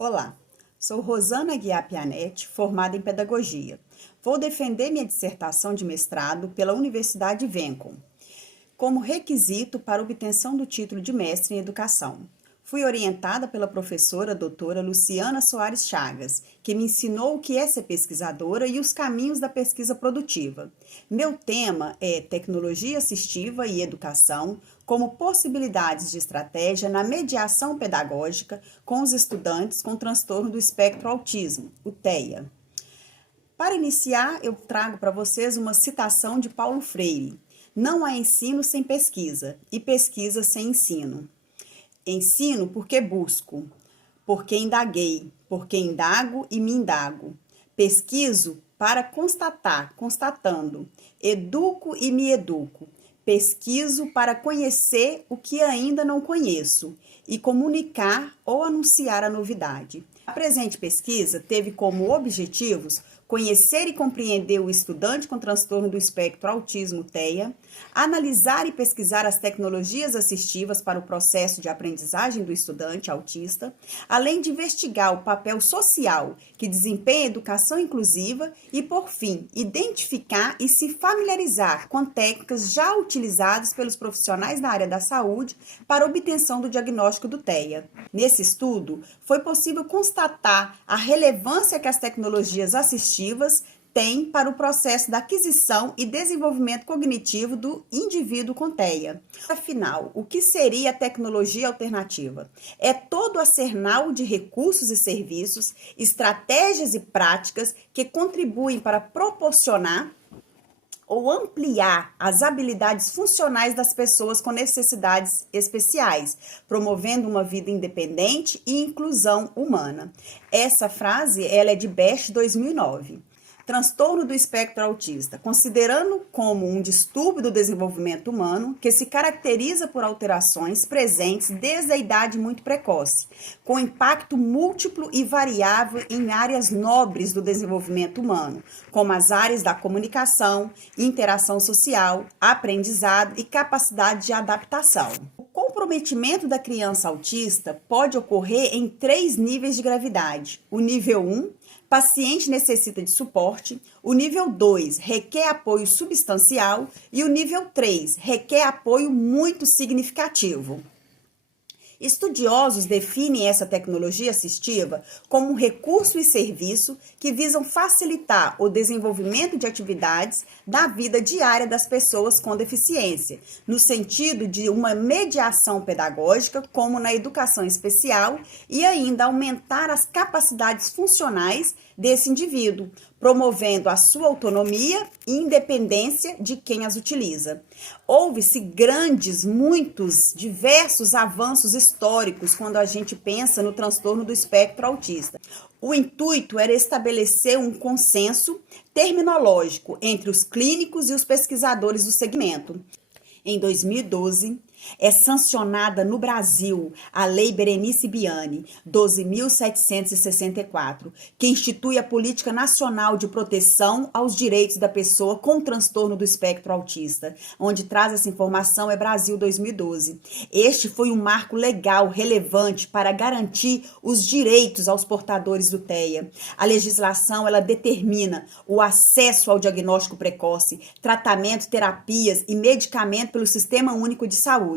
Olá, sou Rosana Guiar Pianetti, formada em Pedagogia. Vou defender minha dissertação de mestrado pela Universidade Whencom, como requisito para obtenção do título de mestre em Educação. Fui orientada pela professora doutora Luciana Soares Chagas, que me ensinou o que é ser pesquisadora e os caminhos da pesquisa produtiva. Meu tema é Tecnologia Assistiva e Educação como possibilidades de estratégia na mediação pedagógica com os estudantes com transtorno do espectro autismo, o TEA. Para iniciar, eu trago para vocês uma citação de Paulo Freire. Não há ensino sem pesquisa e pesquisa sem ensino. Ensino porque busco, porque indaguei, porque indago e me indago. Pesquiso para constatar, constatando. Educo e me educo. Pesquiso para conhecer o que ainda não conheço e comunicar ou anunciar a novidade. A presente pesquisa teve como objetivos conhecer e compreender o estudante com transtorno do espectro autismo TEA, analisar e pesquisar as tecnologias assistivas para o processo de aprendizagem do estudante autista, além de investigar o papel social que desempenha a educação inclusiva e, por fim, identificar e se familiarizar com técnicas já utilizadas pelos profissionais da área da saúde para obtenção do diagnóstico do TEA. Nesse estudo, foi possível constatar a relevância que as tecnologias assistivas têm para o processo da aquisição e desenvolvimento cognitivo do indivíduo com TEA. Afinal, o que seria a tecnologia alternativa? É todo o arsenal de recursos e serviços, estratégias e práticas que contribuem para proporcionar ou ampliar as habilidades funcionais das pessoas com necessidades especiais, promovendo uma vida independente e inclusão humana. Essa frase ela é de Best 2009. Transtorno do espectro autista, considerando como um distúrbio do desenvolvimento humano que se caracteriza por alterações presentes desde a idade muito precoce, com impacto múltiplo e variável em áreas nobres do desenvolvimento humano, como as áreas da comunicação, interação social, aprendizado e capacidade de adaptação. O comprometimento da criança autista pode ocorrer em 3 níveis de gravidade. O nível 1, paciente necessita de suporte. O nível 2 requer apoio substancial e o nível 3 requer apoio muito significativo. Estudiosos definem essa tecnologia assistiva como um recurso e serviço que visam facilitar o desenvolvimento de atividades da vida diária das pessoas com deficiência, no sentido de uma mediação pedagógica, como na educação especial, e ainda aumentar as capacidades funcionais desse indivíduo, promovendo a sua autonomia e independência de quem as utiliza. Houve-se diversos avanços históricos quando a gente pensa no transtorno do espectro autista. O intuito era estabelecer um consenso terminológico entre os clínicos e os pesquisadores do segmento. Em 2012, é sancionada no Brasil a Lei Berenice Biani, 12.764, que institui a Política Nacional de Proteção aos Direitos da Pessoa com Transtorno do Espectro Autista, onde traz essa informação é Brasil 2012. Este foi um marco legal relevante para garantir os direitos aos portadores do TEA. A legislação ela determina o acesso ao diagnóstico precoce, tratamento, terapias e medicamento pelo Sistema Único de Saúde.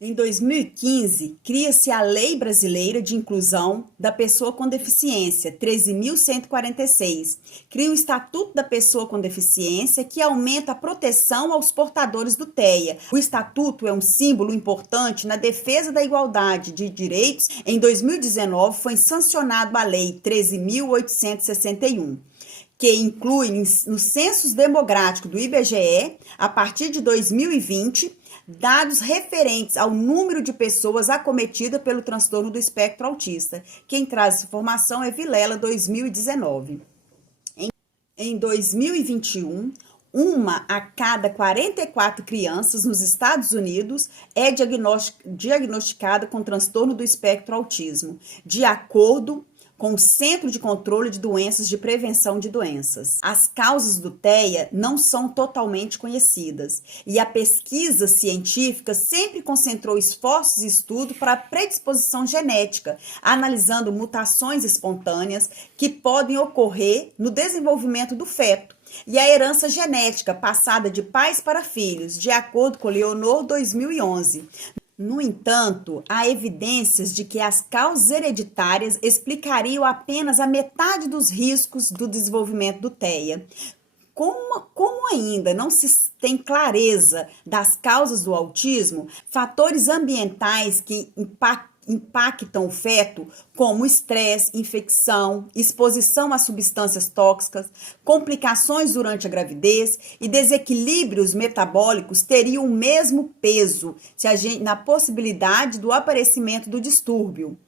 Em 2015, cria-se a Lei Brasileira de Inclusão da Pessoa com Deficiência, 13.146. Cria o Estatuto da Pessoa com Deficiência, que aumenta a proteção aos portadores do TEA. O Estatuto é um símbolo importante na defesa da igualdade de direitos. Em 2019, foi sancionado a Lei 13.861. Que inclui no Censo Demográfico do IBGE, a partir de 2020, dados referentes ao número de pessoas acometidas pelo transtorno do espectro autista. Quem traz essa informação é Vilela 2019. Em 2021, uma a cada 44 crianças nos Estados Unidos é diagnosticada com transtorno do espectro autismo, de acordo com o Centro de Controle de Doenças de Prevenção de Doenças. As causas do TEA não são totalmente conhecidas e a pesquisa científica sempre concentrou esforços e estudo para a predisposição genética, analisando mutações espontâneas que podem ocorrer no desenvolvimento do feto e a herança genética passada de pais para filhos, de acordo com Leonor 2011. No entanto, há evidências de que as causas hereditárias explicariam apenas a metade dos riscos do desenvolvimento do TEA. Como ainda não se tem clareza das causas do autismo, fatores ambientais que impactam o feto, como estresse, infecção, exposição a substâncias tóxicas, complicações durante a gravidez e desequilíbrios metabólicos teriam o mesmo peso na possibilidade do aparecimento do distúrbio.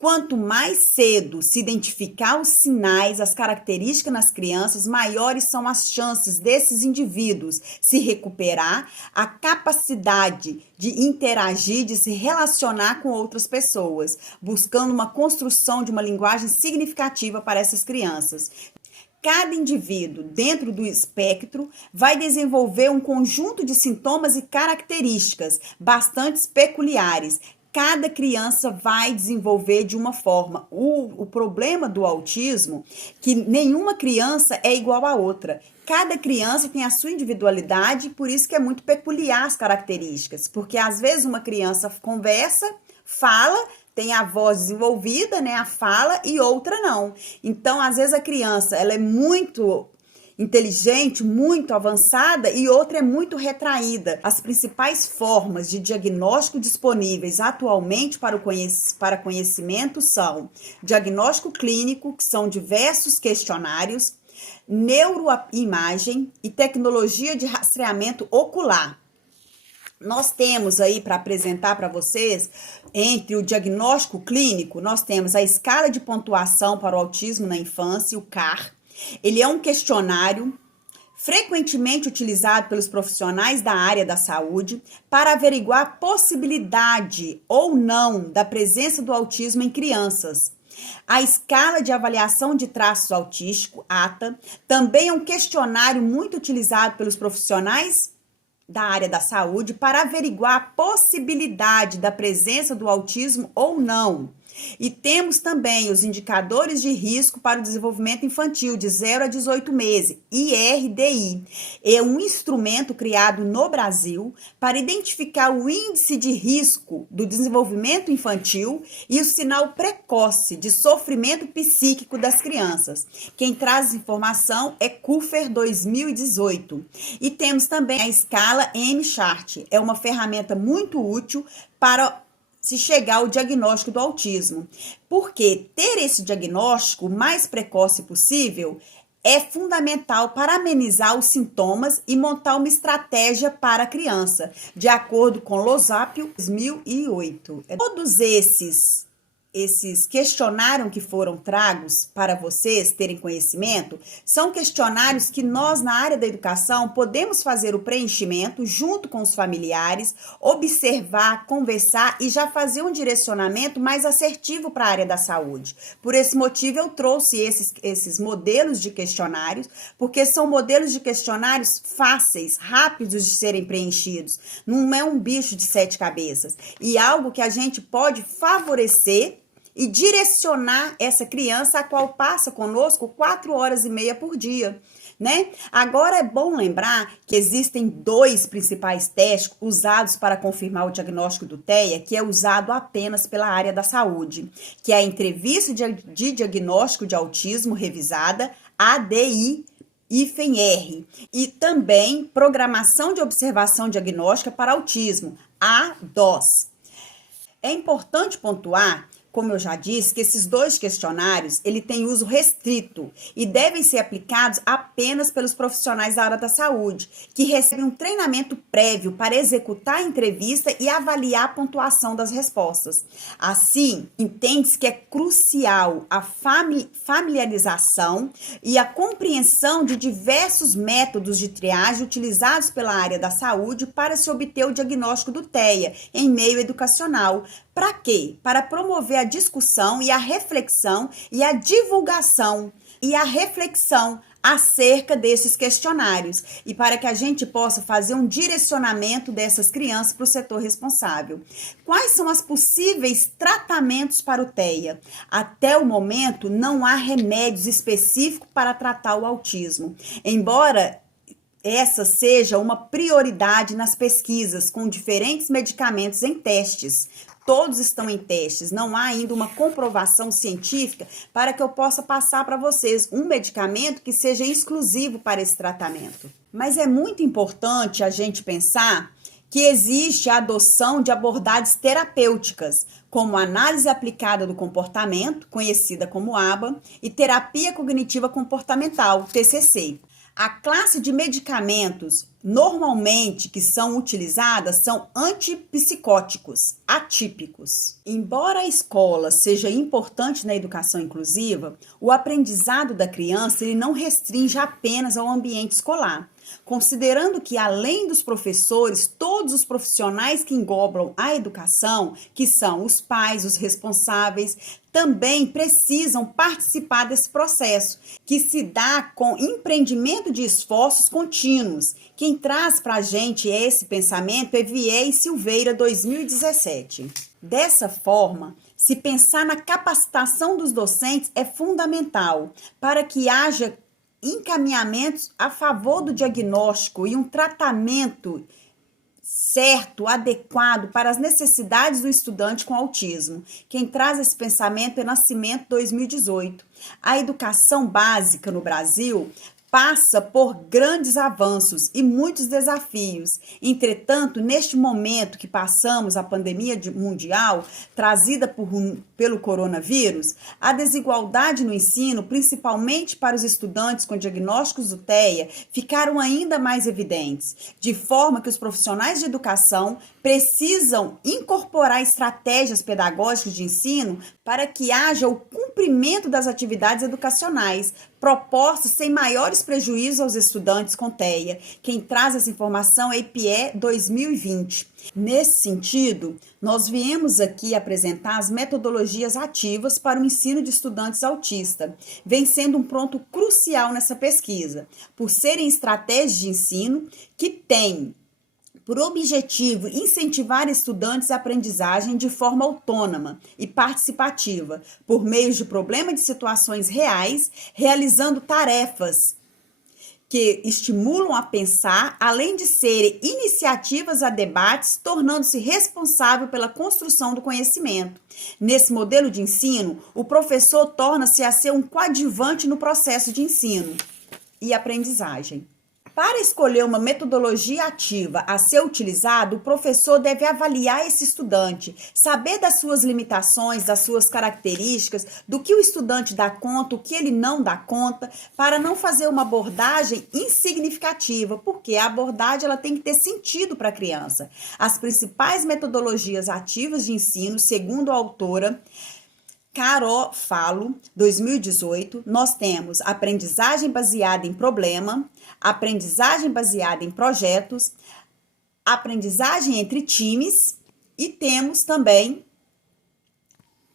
Quanto mais cedo se identificar os sinais, as características nas crianças, maiores são as chances desses indivíduos se recuperar, a capacidade de interagir, de se relacionar com outras pessoas, buscando uma construção de uma linguagem significativa para essas crianças. Cada indivíduo dentro do espectro vai desenvolver um conjunto de sintomas e características bastante peculiares. Cada criança vai desenvolver de uma forma. O problema do autismo é que nenhuma criança é igual à outra. Cada criança tem a sua individualidade, por isso que é muito peculiar as características. Porque às vezes uma criança conversa, fala, tem a voz desenvolvida, né, a fala, e outra não. Então, às vezes a criança ela é muito inteligente, muito avançada, e outra é muito retraída. As principais formas de diagnóstico disponíveis atualmente para conhecimento são diagnóstico clínico, que são diversos questionários, neuroimagem e tecnologia de rastreamento ocular. Nós temos aí para apresentar para vocês, entre o diagnóstico clínico, nós temos a escala de pontuação para o autismo na infância, o CAR. Ele é um questionário frequentemente utilizado pelos profissionais da área da saúde para averiguar a possibilidade ou não da presença do autismo em crianças. A escala de avaliação de traços autísticos, ATA, também é um questionário muito utilizado pelos profissionais da área da saúde para averiguar a possibilidade da presença do autismo ou não. E temos também os indicadores de risco para o desenvolvimento infantil de 0 a 18 meses, IRDI. É um instrumento criado no Brasil para identificar o índice de risco do desenvolvimento infantil e o sinal precoce de sofrimento psíquico das crianças. Quem traz informação é Kuffer 2018. E temos também a escala M-Chart. É uma ferramenta muito útil para se chegar ao diagnóstico do autismo, porque ter esse diagnóstico o mais precoce possível é fundamental para amenizar os sintomas e montar uma estratégia para a criança, de acordo com Losapio 2008. Todos esses questionários que foram tragos para vocês terem conhecimento, são questionários que nós, na área da educação, podemos fazer o preenchimento junto com os familiares, observar, conversar e já fazer um direcionamento mais assertivo para a área da saúde. Por esse motivo, eu trouxe esses modelos de questionários, porque são modelos de questionários fáceis, rápidos de serem preenchidos. Não é um bicho de 7 cabeças. E algo que a gente pode favorecer e direcionar essa criança a qual passa conosco 4h30 por dia, né? Agora é bom lembrar que existem 2 principais testes usados para confirmar o diagnóstico do TEA, que é usado apenas pela área da saúde, que é a entrevista de diagnóstico de autismo revisada, ADI, IFEM-R, e também programação de observação diagnóstica para autismo, ADOS. É importante pontuar Como eu já disse, que esses dois questionários, ele tem uso restrito e devem ser aplicados apenas pelos profissionais da área da saúde, que recebem um treinamento prévio para executar a entrevista e avaliar a pontuação das respostas. Assim, entende-se que é crucial a familiarização e a compreensão de diversos métodos de triagem utilizados pela área da saúde para se obter o diagnóstico do TEA em meio educacional. Para quê? Para promover a discussão e a reflexão e a divulgação e a reflexão acerca desses questionários e para que a gente possa fazer um direcionamento dessas crianças para o setor responsável. Quais são os possíveis tratamentos para o TEA? Até o momento, não há remédios específicos para tratar o autismo, embora essa seja uma prioridade nas pesquisas com diferentes medicamentos em testes. Todos estão em testes, não há ainda uma comprovação científica para que eu possa passar para vocês um medicamento que seja exclusivo para esse tratamento. Mas é muito importante a gente pensar que existe a adoção de abordagens terapêuticas, como análise aplicada do comportamento, conhecida como ABA, e terapia cognitiva comportamental, TCC. A classe de medicamentos normalmente que são utilizadas são antipsicóticos, atípicos. Embora a escola seja importante na educação inclusiva, o aprendizado da criança ele não restringe apenas ao ambiente escolar. Considerando que, além dos professores, todos os profissionais que englobam a educação, que são os pais, os responsáveis, também precisam participar desse processo, que se dá com empreendimento de esforços contínuos. Quem traz para a gente esse pensamento é Vieira e Silveira, 2017. Dessa forma, se pensar na capacitação dos docentes é fundamental para que haja encaminhamentos a favor do diagnóstico e um tratamento certo, adequado para as necessidades do estudante com autismo. Quem traz esse pensamento é Nascimento 2018. A educação básica no Brasil passa por grandes avanços e muitos desafios. Entretanto, neste momento que passamos a pandemia mundial, trazida pelo coronavírus, a desigualdade no ensino, principalmente para os estudantes com diagnósticos do TEA, ficaram ainda mais evidentes, de forma que os profissionais de educação precisam incorporar estratégias pedagógicas de ensino para que haja o cumprimento das atividades educacionais propostas sem maiores prejuízos aos estudantes com TEA. Quem traz essa informação é IPE 2020. Nesse sentido, nós viemos aqui apresentar as metodologias ativas para o ensino de estudantes autistas, vem sendo um ponto crucial nessa pesquisa, por serem estratégias de ensino que têm por objetivo incentivar estudantes à aprendizagem de forma autônoma e participativa, por meio de problemas de situações reais, realizando tarefas que estimulam a pensar, além de serem iniciativas a debates, tornando-se responsável pela construção do conhecimento. Nesse modelo de ensino, o professor torna-se a ser um coadjuvante no processo de ensino e aprendizagem. Para escolher uma metodologia ativa a ser utilizada, o professor deve avaliar esse estudante, saber das suas limitações, das suas características, do que o estudante dá conta, o que ele não dá conta, para não fazer uma abordagem insignificativa, porque a abordagem ela tem que ter sentido para a criança. As principais metodologias ativas de ensino, segundo a autora Carofalo, 2018, nós temos aprendizagem baseada em problema, aprendizagem baseada em projetos, aprendizagem entre times e temos também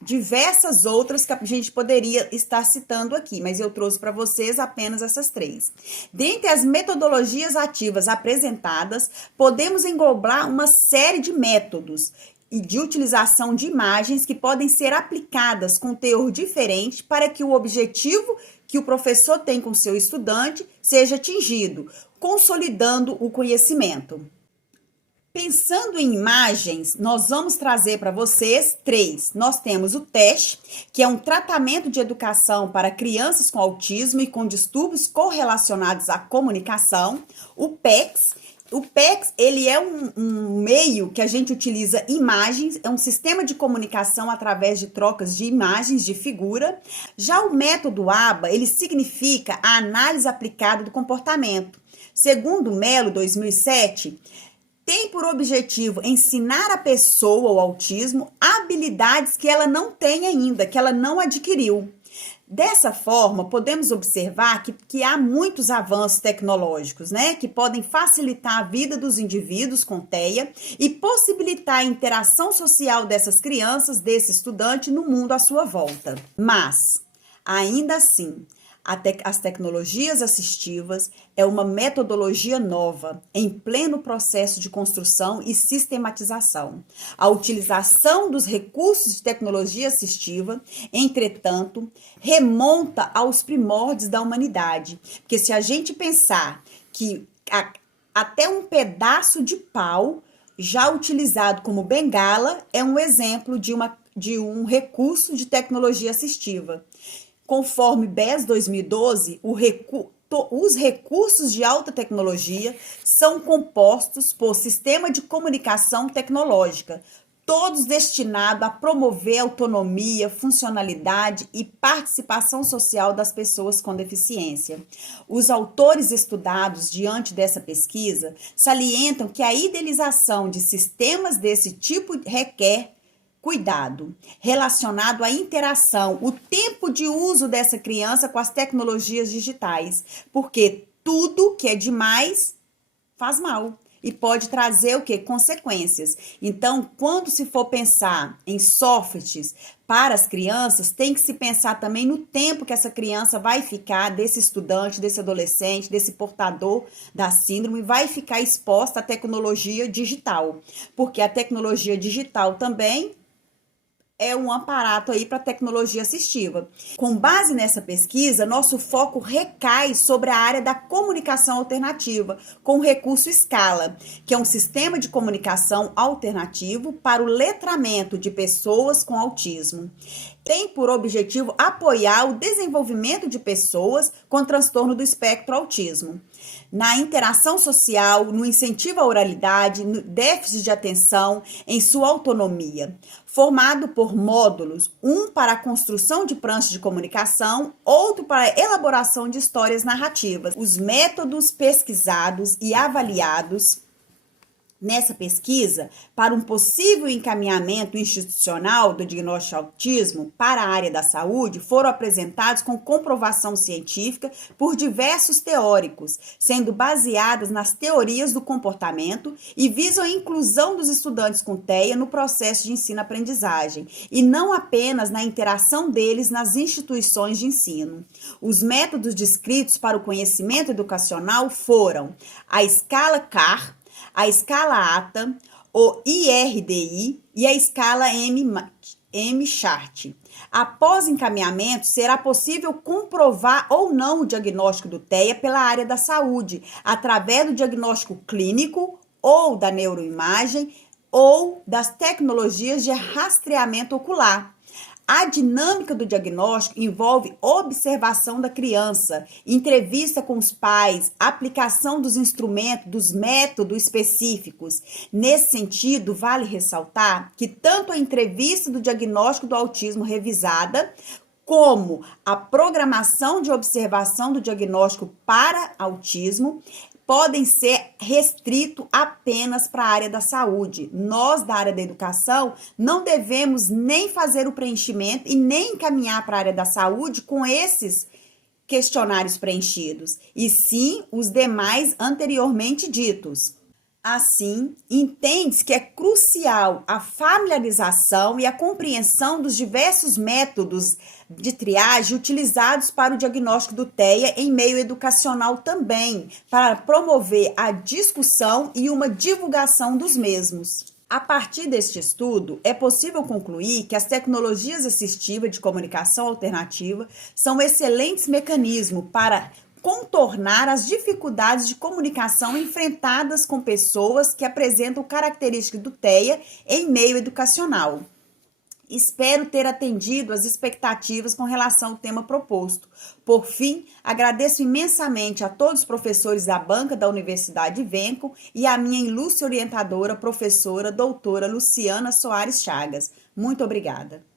diversas outras que a gente poderia estar citando aqui, mas eu trouxe para vocês apenas essas três. Dentre as metodologias ativas apresentadas, podemos englobar uma série de métodos e de utilização de imagens que podem ser aplicadas com teor diferente para que o objetivo que o professor tem com seu estudante seja atingido, consolidando o conhecimento. Pensando em imagens, nós vamos trazer para vocês três. Nós temos o TEST, que é um tratamento de educação para crianças com autismo e com distúrbios correlacionados à comunicação. O PECS, O PECS, ele é um meio que a gente utiliza imagens, é um sistema de comunicação através de trocas de imagens, de figura. Já o método ABA, ele significa a análise aplicada do comportamento. Segundo Mello, 2007, tem por objetivo ensinar a pessoa o autismo habilidades que ela não tem ainda, que ela não adquiriu. Dessa forma, podemos observar que há muitos avanços tecnológicos, né, que podem facilitar a vida dos indivíduos com TEA e possibilitar a interação social dessas crianças, desse estudante, no mundo à sua volta. Mas, ainda assim, as tecnologias assistivas é uma metodologia nova, em pleno processo de construção e sistematização. A utilização dos recursos de tecnologia assistiva, entretanto, remonta aos primórdios da humanidade. Porque se a gente pensar que até um pedaço de pau, já utilizado como bengala, é um exemplo de um recurso de tecnologia assistiva. Conforme BES 2012, os recursos de alta tecnologia são compostos por sistema de comunicação tecnológica, todos destinados a promover autonomia, funcionalidade e participação social das pessoas com deficiência. Os autores estudados diante dessa pesquisa salientam que a idealização de sistemas desse tipo requer cuidado relacionado à interação, o tempo de uso dessa criança com as tecnologias digitais, porque tudo que é demais faz mal e pode trazer o quê? Consequências. Então, quando se for pensar em softwares para as crianças, tem que se pensar também no tempo que essa criança vai ficar, desse estudante, desse adolescente, desse portador da síndrome, vai ficar exposta à tecnologia digital, porque a tecnologia digital também é um aparato aí para tecnologia assistiva. Com base nessa pesquisa, nosso foco recai sobre a área da comunicação alternativa, com o recurso Scala, que é um sistema de comunicação alternativo para o letramento de pessoas com autismo. Tem por objetivo apoiar o desenvolvimento de pessoas com transtorno do espectro autismo, na interação social, no incentivo à oralidade, no déficit de atenção, em sua autonomia. Formado por módulos, um para a construção de pranchas de comunicação, outro para a elaboração de histórias narrativas. Os métodos pesquisados e avaliados nessa pesquisa para um possível encaminhamento institucional do diagnóstico de autismo para a área da saúde foram apresentados com comprovação científica por diversos teóricos, sendo baseadas nas teorias do comportamento e visam a inclusão dos estudantes com TEA no processo de ensino-aprendizagem e não apenas na interação deles nas instituições de ensino. Os métodos descritos para o conhecimento educacional foram a escala CAR, a escala ATA, o IRDI e a escala M-Chart. Após encaminhamento, será possível comprovar ou não o diagnóstico do TEA pela área da saúde, através do diagnóstico clínico ou da neuroimagem ou das tecnologias de rastreamento ocular. A dinâmica do diagnóstico envolve observação da criança, entrevista com os pais, aplicação dos instrumentos, dos métodos específicos. Nesse sentido, vale ressaltar que tanto a entrevista do diagnóstico do autismo revisada, como a programação de observação do diagnóstico para autismo, podem ser restritos apenas para a área da saúde. Nós, da área da educação, não devemos nem fazer o preenchimento e nem encaminhar para a área da saúde com esses questionários preenchidos, e sim os demais anteriormente ditos. Assim, entende-se que é crucial a familiarização e a compreensão dos diversos métodos de triagem utilizados para o diagnóstico do TEA em meio educacional também, para promover a discussão e uma divulgação dos mesmos. A partir deste estudo, é possível concluir que as tecnologias assistivas de comunicação alternativa são excelentes mecanismos para contornar as dificuldades de comunicação enfrentadas com pessoas que apresentam características do TEA em meio educacional. Espero ter atendido às expectativas com relação ao tema proposto. Por fim, agradeço imensamente a todos os professores da banca da Universidade Vencom e à minha ilustre orientadora, professora, doutora Luciana Soares Chagas. Muito obrigada.